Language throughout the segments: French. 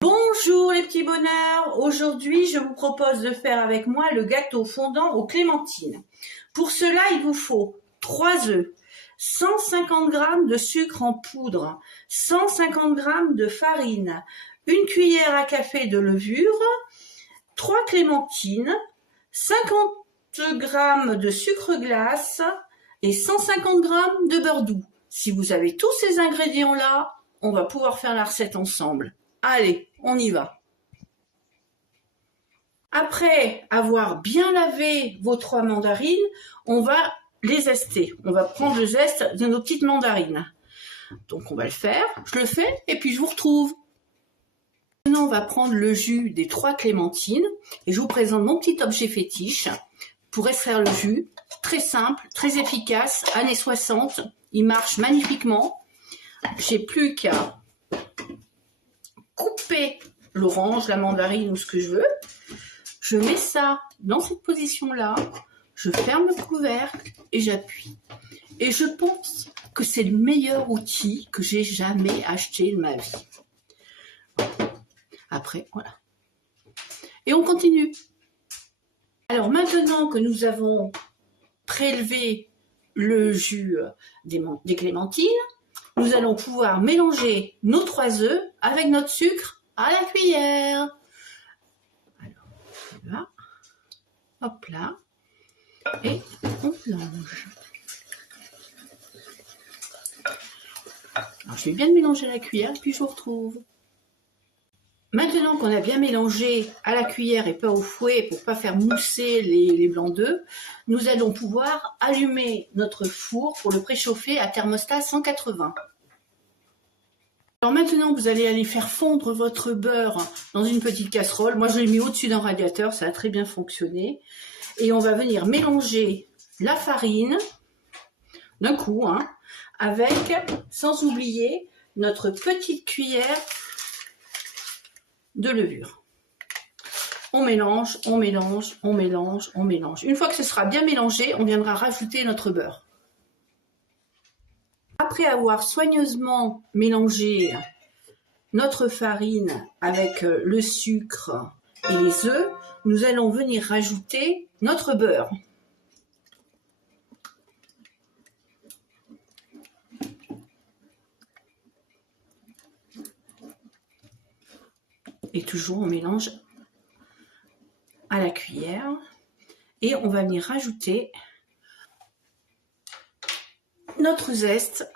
Bonjour les petits bonheurs, aujourd'hui je vous propose de faire avec moi le gâteau fondant aux clémentines. Pour cela il vous faut 3 œufs, 150 g de sucre en poudre, 150 g de farine, une cuillère à café de levure, 3 clémentines, 50 g de sucre glace et 150 g de beurre doux. Si vous avez tous ces ingrédients là, on va pouvoir faire la recette ensemble. Allez, on y va. Après avoir bien lavé vos 3 mandarines, on va les zester. On va prendre le zeste de nos petites mandarines. Donc on va le faire, je le fais et puis je vous retrouve. Maintenant on va prendre le jus des 3 clémentines et je vous présente mon petit objet fétiche pour extraire le jus. Très simple, très efficace, années 60, il marche magnifiquement. J'ai plus qu'à couper l'orange, la mandarine ou ce que je veux. Je mets ça dans cette position-là, je ferme le couvercle et j'appuie. Et je pense que c'est le meilleur outil que j'ai jamais acheté de ma vie. Après, voilà. Et on continue. Alors maintenant que nous avons prélevé le jus des clémentines, nous allons pouvoir mélanger nos 3 œufs avec notre sucre à la cuillère. Alors, là, hop là, et on mélange. Alors, je vais bien mélanger à la cuillère, puis je vous retrouve. Maintenant qu'on a bien mélangé à la cuillère et pas au fouet pour pas faire mousser les blancs d'œufs, nous allons pouvoir allumer notre four pour le préchauffer à thermostat 180. Alors maintenant vous allez aller faire fondre votre beurre dans une petite casserole. Moi je l'ai mis au-dessus d'un radiateur, ça a très bien fonctionné. Et on va venir mélanger la farine d'un coup, avec, sans oublier, notre petite cuillère de levure. On mélange, on mélange, on mélange, on mélange. Une fois que ce sera bien mélangé, on viendra rajouter notre beurre. Après avoir soigneusement mélangé notre farine avec le sucre et les œufs, nous allons venir rajouter notre beurre. Et toujours on mélange à la cuillère et on va venir rajouter notre zeste.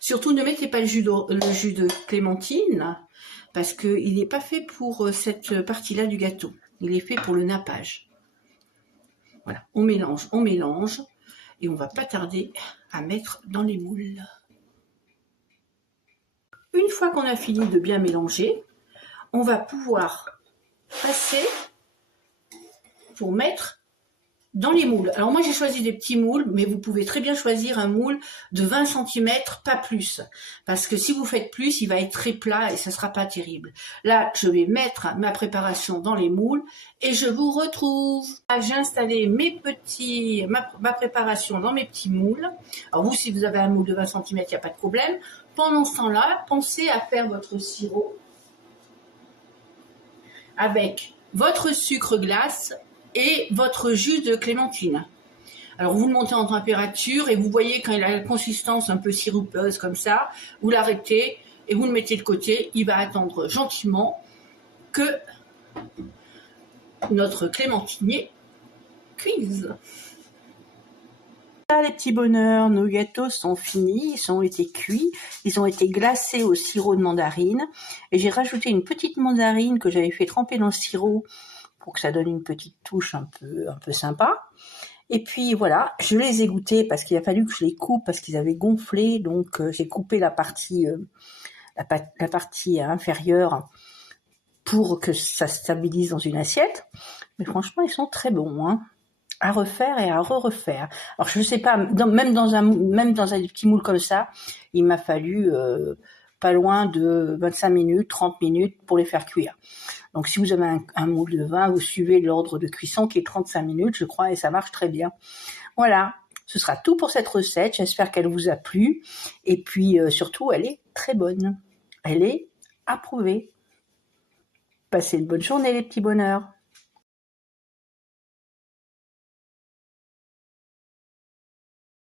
Surtout ne mettez pas le jus de clémentine parce qu'il n'est pas fait pour cette partie-là du gâteau. Il est fait pour le nappage. Voilà, on mélange et on va pas tarder à mettre dans les moules. Une fois qu'on a fini de bien mélanger, on va pouvoir passer pour mettre dans les moules. Alors moi j'ai choisi des petits moules, mais vous pouvez très bien choisir un moule de 20 cm, pas plus. Parce que si vous faites plus, il va être très plat et ça ne sera pas terrible. Là, je vais mettre ma préparation dans les moules et je vous retrouve. J'ai installé ma préparation dans mes petits moules. Alors vous, si vous avez un moule de 20 cm, il n'y a pas de problème. Pendant ce temps-là, pensez à faire votre sirop avec votre sucre glace et votre jus de clémentine. Alors vous le montez en température et vous voyez quand il a la consistance un peu sirupeuse comme ça, vous l'arrêtez et vous le mettez de côté. Il va attendre gentiment que notre clémentinier cuise. Là, les petits bonheurs, nos gâteaux sont finis, ils ont été cuits, ils ont été glacés au sirop de mandarine et j'ai rajouté une petite mandarine que j'avais fait tremper dans le sirop pour que ça donne une petite touche un peu sympa. Et puis voilà, je les ai goûtés parce qu'il a fallu que je les coupe parce qu'ils avaient gonflé, donc j'ai coupé la partie inférieure pour que ça se stabilise dans une assiette. Mais franchement, ils sont très bons, à refaire et à refaire. Alors je sais pas, même dans un petit moule comme ça, il m'a fallu pas loin de 25 minutes, 30 minutes pour les faire cuire. Donc si vous avez un moule de vin, vous suivez l'ordre de cuisson qui est 35 minutes, je crois, et ça marche très bien. Voilà, ce sera tout pour cette recette. J'espère qu'elle vous a plu. Et puis surtout, elle est très bonne. Elle est approuvée. Passez une bonne journée les petits bonheurs.